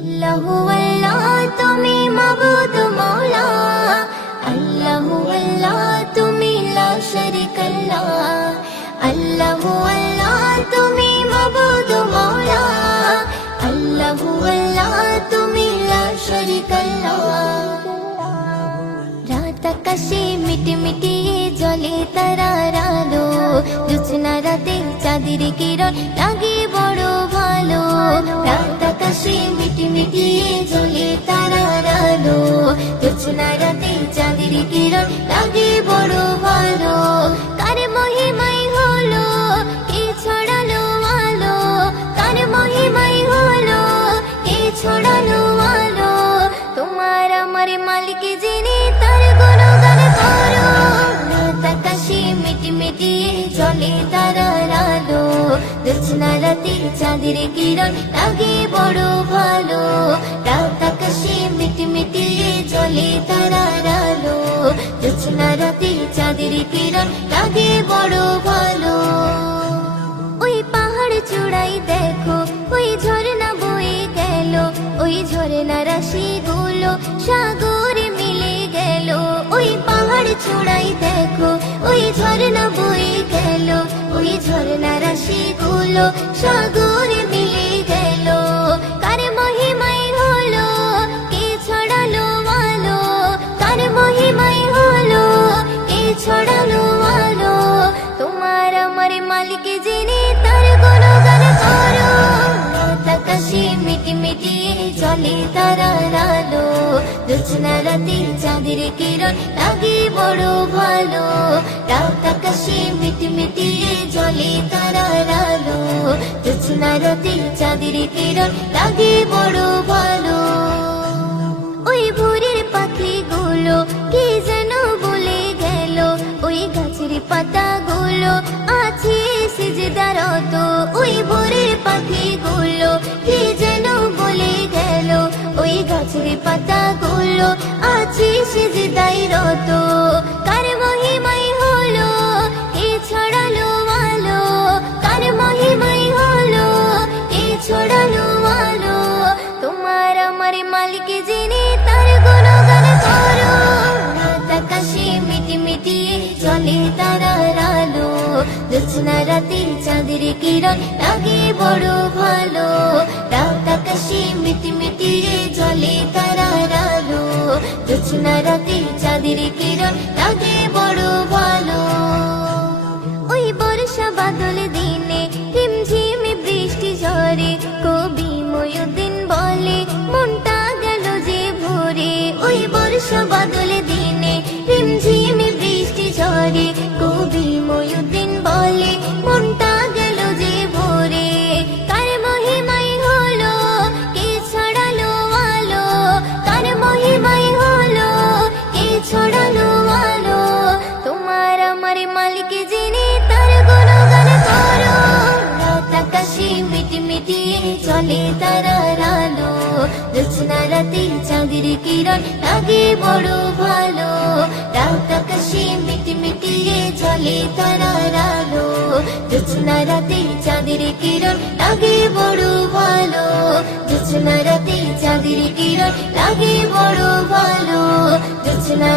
আল্লাহু আল্লাহ তুমি মাবুদ মওলা, আল্লাহু আল্লাহ তুমি লা শারীকা লা, আল্লাহু আল্লাহ তুমি মাবুদ মওলা, আল্লাহু আল্লাহ তুমি লা শারীকা লা। রাত আকাশে মিটমিটি জ্বলে তারার আলো, জোছনা রাতে চাঁদের কিরণ লাগে বড় ভালো। রাত আকাশে মিটমিটি জ্বলে তারার আলো, জোছনা রাতে চাঁদের কিরণ লাগে বড় ভালো। কার মহিমাই হলো কে ছড়ালো আলো, কার মহিমাই হলো কে ছড়ালো আলো। তোমার আমার মালিক যিনি তার গুণগান করো। রাত আকাশে মিটমিটি জ্বলে তারার আলো, জোছনা রাতে চাঁদের কিরণ লাগে বড় ভালো। রাত আকাশে মিটমিটি জ্বলে তারার আলো, জোছনা রাতে চাঁদের কিরণ লাগে বড় ভালো। ওই পাহাড় চূড়াই দেখো ওই ঝর্ণা বয়ে গেল, ওই ঝর্ণা রাশি গুলো সাগরে মিলে গেল। ওই পাহাড় চূড়াই দেখো ওই ঝর্ণা বয়ে গেল, ওই ঝর্ণা রাশি গুলো সাগরে মিলে গেল। কার মহিমাই হলো কে ছড়ালো আলো, কার মহিমাই হলো কে ছড়ালো আলো। তোমার আমার মালিক যিনি তার গুণগান করো। রাত আকাশে মিটমিটি জ্বলে তারার আলো, জোছনা রাতে চাঁদের কিরণ লাগে বড় ভালো। রাত আকাশে মিটমিটি জ্বলে তারার আলো, জোছনা রাতে চাঁদের কিরণ লাগে বড় ভালো। ওই ভোরের পাখিগুলো কি যেন বলে গেল, ওই গাছের পাতাগুলো আছে সিজদারত। ওই ভোরের পাখিগুলো কি যেন বলে গেল, ওই গাছের পাতাগুলো আছে সিজদারত। কার মহিমাই হলো কে ছড়ালো আলো, কার মহিমাই হলো কে ছড়ালো আলো। তোমার আমার মালিক যিনি তার গুণগান করো। রাত আকাশে মিটমিটি জ্বলে তারার আলো, জোছনা রাতে চাঁদের কিরণ লাগে বড় ভালো। রাত আকাশে মিটমিটি জ্বলে তারার আলো, জোছনা রাতে চাঁদের কিরণ লাগে বড় ভালো। ওই বর্ষা বাদল দিনে ঝিমঝিম বৃষ্টি ঝরে, কবি ময়ূরদিন বলে মনটা গেল যে ভরে। ওই বর্ষা বাদল দিনে ঝিমঝিম বৃষ্টি ঝরে, কবি ময়ূরদিন বলে মনটা গেল যে ভরে। কার মহিমাই হলো কে ছড়ালো আলো, কার মহিমাই হলো কে ছড়ালো আলো। তোমার আমার মালিক যিনি তার গুণগান করো। রাত আকাশে মিটমিটি জ্বলে তারার আলো, জোছনা রাতে চাঁদের কিরণ লাগে বড় ভালো। রাত আকাশে মিটমিটি জ্বলে তারার আলো, জোছনা রাতে চাঁদের কিরণ লাগে বড় ভালো। জোছনা রাতে চাঁদের কিরণ লাগে বড় ভালো, জোছনা